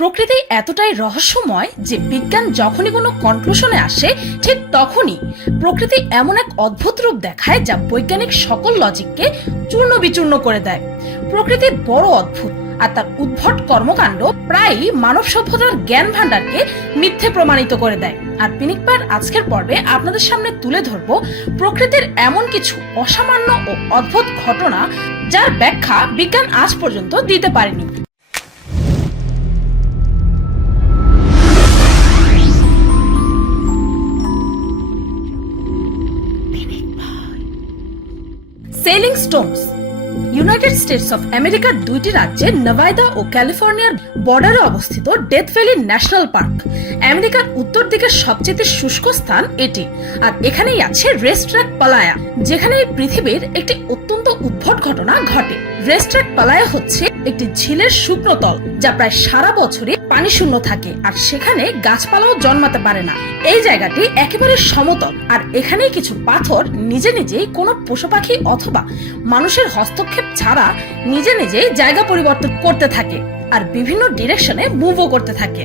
প্রকৃতি এতটাই রহস্যময় যে বিজ্ঞান যখনই কোনো কনক্লুশনে আসে ঠিক তখনই প্রকৃতি এমন এক অদ্ভুত রূপ দেখায় যা বৈজ্ঞানিক সকল লজিককে চূর্ণ বিচূর্ণ করে দেয়। প্রকৃতি বড় অদ্ভুত, আর তার উদ্ভট কর্মকাণ্ড প্রায়ই মানব সভ্যতার জ্ঞান ভান্ডারকে মিথ্যে প্রমাণিত করে দেয়। আর পিনিকপার আজকের পর্বে আপনাদের সামনে তুলে ধরবো প্রকৃতির এমন কিছু অসামান্য ও অদ্ভুত ঘটনা যার ব্যাখ্যা বিজ্ঞান আজ পর্যন্ত দিতে পারেনি। Selling Stones United states of আমেরিকার দুইটি রাজ্যে নেভাদা ও ক্যালিফোর্নিয়ার বর্ডারে অবস্থিত ডেথ ভ্যালি ন্যাশনাল পার্ক আমেরিকার উত্তর দিকের সবচেয়ে শুষ্ক স্থান এটি। আর এখানেই আছে রেস্ট্রাক পালায়া, যেখানে এই পৃথিবীর একটি অত্যন্ত উদ্ভট ঘটনা ঘটে। রেস্ট্রাক পালায়া হচ্ছে একটি ঝিলের শুকনো তল যা প্রায় সারা বছরই পানি শূন্য থাকে, আর সেখানে গাছপালাও জন্মাতে পারে না। এই জায়গাটি একেবারে সমতল, আর এখানেই কিছু পাথর নিজে নিজেই কোনো পশু পাখি অথবা মানুষের হস্তক্ষেপ ছাড়া নিজে নিজেই জায়গা পরিবর্তন করতে থাকে আর বিভিন্ন ডিরেকশনে মুভও করতে থাকে।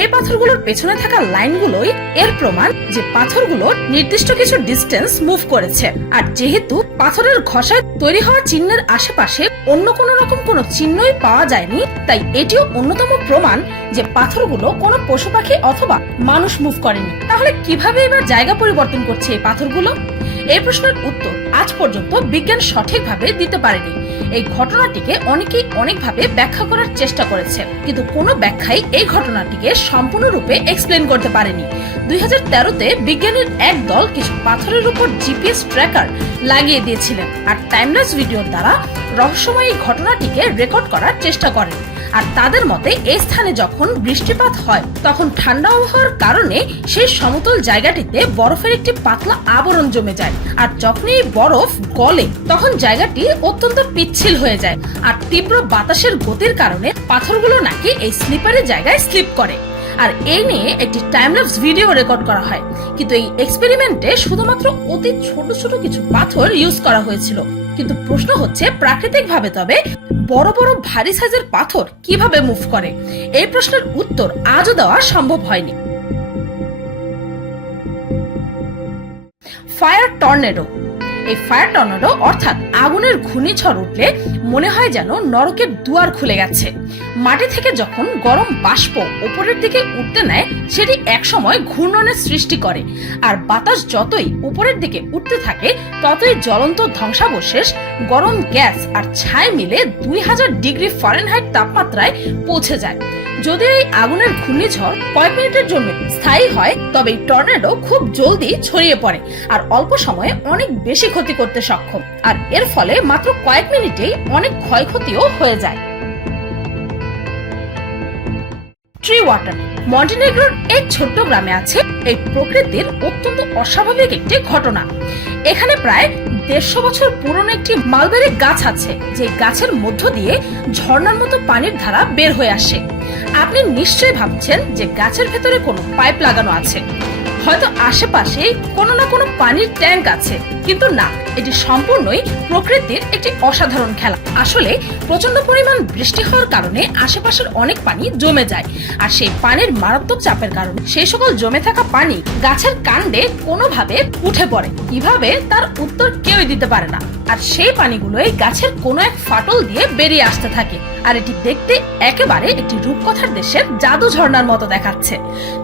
এই পাথরগুলোর পেছনে থাকা লাইনগুলোই এর প্রমাণ যে পাথরগুলো নির্দিষ্ট কিছু ডিস্টেন্স মুভ করেছে। আর যেহেতু পাথরের ঘষায় তৈরি হওয়া চিহ্নের আশেপাশে অন্য কোনো রকম কোনো চিহ্নই পাওয়া যায়নি, তাই এটিও অন্যতম প্রমাণ যে পাথরগুলো কোনো পশু পাখি অথবা মানুষ মুভ করেনি। তাহলে কিভাবে এবার জায়গা পরিবর্তন করছে এই পাথরগুলো? এই প্রশ্নের উত্তর আজ পর্যন্ত বিজ্ঞান সঠিকভাবে দিতে পারেনি। এই ঘটনাটিকে অনেকেই অনেকভাবে ব্যাখ্যা করার চেষ্টা করেছে, কিন্তু কোনো ব্যাখ্যাই এই ঘটনাটিকে সম্পূর্ণরূপে এক্সপ্লেন করতে পারেনি। 2013-তে বিজ্ঞানীর এক দল কিছু পাথরের উপর জিপিএস ট্র্যাকার লাগিয়ে দিয়েছিলেন, আর টাইমলেস ভিডিওর দ্বারা রহস্যময় এই ঘটনাটিকে রেকর্ড করার চেষ্টা করেন। আর তাদের মতে এই স্থানে যখন বৃষ্টিপাত হয় তখন ঠান্ডা আবহাওয়ার কারণে সেই সমতল জায়গাটিতে বরফের একটি পাতলা আবরণ জমে যায়, আর যখন এই বরফ গলে তখন জায়গাটি অত্যন্ত পিচ্ছিল হয়ে যায়, আর তীব্র বাতাসের গতির কারণে পাথরগুলো নাকি এই স্লিপারি জায়গায় স্লিপ করে। আর এই নিয়ে একটি টাইমল্যাপস ভিডিও রেকর্ড করা হয়, কিন্তু এই এক্সপেরিমেন্টে শুধুমাত্র অতি ছোট ছোট কিছু পাথর ইউজ করা হয়েছিল। কিন্তু প্রশ্ন হচ্ছে প্রাকৃতিক ভাবে তবে বড় বড় ভারী সাইজের পাথর কিভাবে মুভ করে? এই প্রশ্নের উত্তর আজও দেওয়া সম্ভব হয়নি। Fire tornado. এই ফায়ার টর্নেডো অর্থাৎ আগুনের ঘূর্ণিঝড় উঠলে মনে হয় যেন নরকের দুয়ার খুলে গেছে। মাটি থেকে যখন গরম বাষ্প উপরের দিকে উঠতে নেয় সেটি একসময় ঘূর্ণনের সৃষ্টি করে, আর বাতাস যতই উপরের দিকে উঠতে থাকে ততই জ্বলন্ত ধ্বংসাবশেষ, গরম গ্যাস আর ছাই মিলে 2000 ডিগ্রি ফারেনহাইট তাপমাত্রায় পৌঁছে যায়। যদি এই আগুনের ঘূর্ণিঝড় কয়েক মিনিটের জন্য স্থায়ী হয় তবে টর্নেডো খুব জলদি ছড়িয়ে পড়ে আর অল্প সময়ে অনেক বেশি ক্ষতি করতে সক্ষম, আর এর ফলে মাত্র কয়েক মিনিটেই অনেক ক্ষয়ক্ষতিও হয়ে যায়। Tree water. মন্টিনেগ্রোর এক ছোট্ট গ্রামে আছে এই প্রকৃতির অত্যন্ত অস্বাভাবিক একটি ঘটনা। এখানে প্রায় 150 বছর পুরনো একটি মালবেরি গাছ আছে, যে গাছের মধ্য দিয়ে ঝর্ণার মতো পানির ধারা বের হয়ে আসে। আপনি নিশ্চয়ই ভাবছেন যে গাছের ভেতরে কোনো পাইপ লাগানো আছে, হয়তো আশেপাশে কোনো না কোনো পানির ট্যাঙ্ক আছে, কিন্তু না, এটি সম্পূর্ণই প্রকৃতির একটি অসাধারণ খেলা। আসলে প্রচন্ড পরিমাণ বৃষ্টি হওয়ার কারণে আশেপাশের অনেক পানি জমে যায়, আর সেই পানির মারাত্মক চাপের কারণে সেই সকল জমে থাকা পানি গাছের কাণ্ডে কোনোভাবে উঠে পড়ে। কিভাবে তার উত্তর কেউই দিতে পারে না, আর সেই পানিগুলোই গাছের কোনো এক ফাটল দিয়ে বেরিয়ে আসতে থাকে। আর এটি দেখতে একেবারে একটি রূপকথার দেশের জাদু ঝর্ণার মতো দেখাচ্ছে।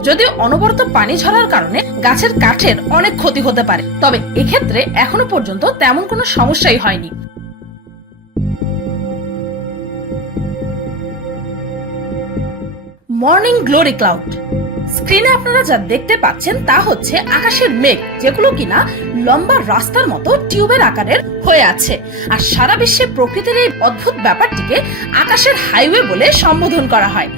যদিও অনবরত পানি ঝরার কারণে গাছের কাঠের অনেক ক্ষতি হতে পারে, তবে এক্ষেত্রে এখনো পর্যন্ত তেমন কোনো সমস্যাই হয়নি। Morning glory cloud. স্ক্রিনে আপনারা যা দেখতে পাচ্ছেন তা হচ্ছে আকাশের মেঘ, যেগুলো কিনা লম্বা রাস্তার মতো টিউবের আকারের হয়ে আছে। আর সারা বিশ্বে প্রকৃতির এই অদ্ভুত ব্যাপারটিকে আকাশের হাইওয়ে বলে সম্বোধন করা হয়।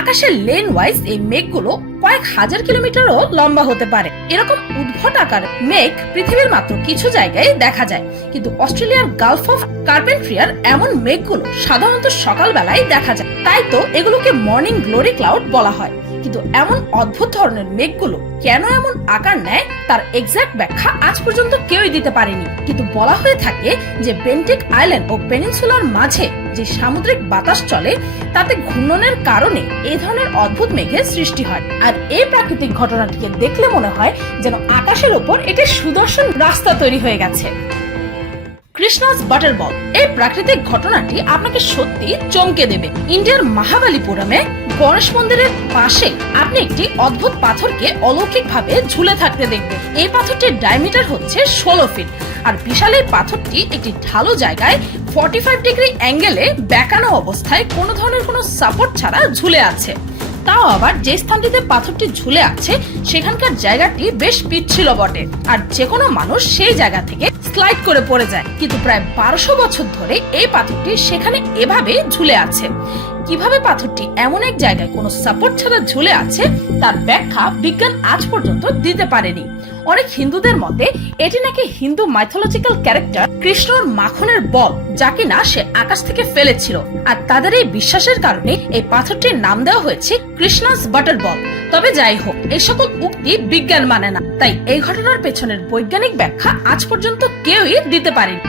আকাশের লেন ওয়াইজ এই মেঘগুলো কয়েক হাজার কিলোমিটারও লম্বা হতে পারে। এরকম উদ্ভট আকার মেঘ পৃথিবীর মাত্র কিছু জায়গায় দেখা যায়, কিন্তু অস্ট্রেলিয়ার গালফ অফ কার্পেন্ট্রিয়ার এমন মেঘগুলো সাধারণত সকালবেলায় দেখা যায়, তাই তো এগুলোকে মর্নিং গ্লোরি ক্লাউড বলা হয়। কিন্তু এমন অদ্ভুত ধরনের মেঘগুলো কেন এমন আকার নেয় তার এক্সাক্ট ব্যাখ্যা আজ পর্যন্ত কেউই দিতে পারেনি। কিন্তু বলা হয়ে থাকে যে বেন্টিক আইল্যান্ড ও পেনিনসুলার মাঝে যে সামুদ্রিক বাতাস চলে তাতে ঘূর্ণনের কারণে এই ধরনের অদ্ভুত মেঘের সৃষ্টি হয়। আর এই প্রাকৃতিক ঘটনাটিকে দেখলে মনে হয় যেন আকাশের ওপর একটি সুদর্শন রাস্তা তৈরি হয়ে গেছে। কৃষ্ণাস বাটার বল, এই প্রাকৃতিক ঘটনাটি আপনাকে সত্যি চমকে দেবে। ইন্ডিয়ার মহাবালিপুরমে গণেশ মন্দিরের পাশে আপনি একটি অদ্ভুত পাথরকে অলৌকিকভাবে ঝুলে থাকতে দেখবেন। এই পাথরটির ডায়ামিটার হচ্ছে 16 ফিট আর বিশাল এই পাথরটি একটি ঢালু জায়গায় 45 ডিগ্রি অ্যাঙ্গেলে বেঁকানো অবস্থায় কোনো ধরনের কোনো সাপোর্ট ছাড়া ঝুলে আছে। তাও আবার যে স্থানটিতে পাথরটি ঝুলে আছে সেখানকার জায়গাটি বেশ পিচ্ছিল বটে, আর যে কোনো মানুষ সেই জায়গা থেকে স্লাইড করে পড়ে যায়। কিন্তু প্রায় 1200 বছর ধরে এই পাথরটি সেখানে এভাবে ঝুলে আছে। কিভাবে পাথরটি এমন এক জায়গায় কোনো সাপোর্ট ছাড়া ঝুলে আছে তার ব্যাখ্যা বিজ্ঞান আজ পর্যন্ত দিতে পারেনি। অনেক হিন্দুদের মতে এটি নাকি হিন্দু মাইথোলজিক্যাল ক্যারেক্টার কৃষ্ণর মাখনের বল, যা কিনা সে আকাশ থেকে ফেলেছিল। আর তাদের এই বিশ্বাসের কারণে এই পাথরটির নাম দেওয়া হয়েছে কৃষ্ণাস বাটার বল। তবে যাই হোক, এই সকল উক্তি বিজ্ঞান মানে না, তাই এই ঘটনার পেছনের বৈজ্ঞানিক ব্যাখ্যা আজ পর্যন্ত কেউই দিতে পারেনি।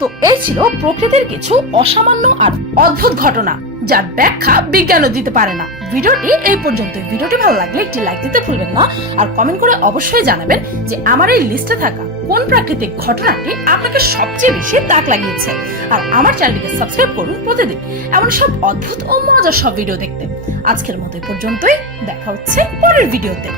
তো এই ছিল প্রকৃতির কিছু অসামান্য আর অদ্ভুত ঘটনা যার ব্যাখ্যা বিজ্ঞানও দিতে পারে না। ভিডিওটি এই পর্যন্ত। ভিডিওটি ভালো লাগলে একটি লাইক দিতে ভুলবেন না, আর কমেন্ট করে অবশ্যই জানাবেন যে আমার এই লিস্টে থাকা কোন প্রাকৃতিক ঘটনাটি আপনাকে সবচেয়ে বেশি তাক লাগিয়েছে। আর আমার চ্যানেলটিকে সাবস্ক্রাইব করুন প্রতিদিন এমন সব অদ্ভুত ও মজার সব ভিডিও দেখতে। আজকের মতো এই পর্যন্তই, দেখা হচ্ছে পরের ভিডিওতে।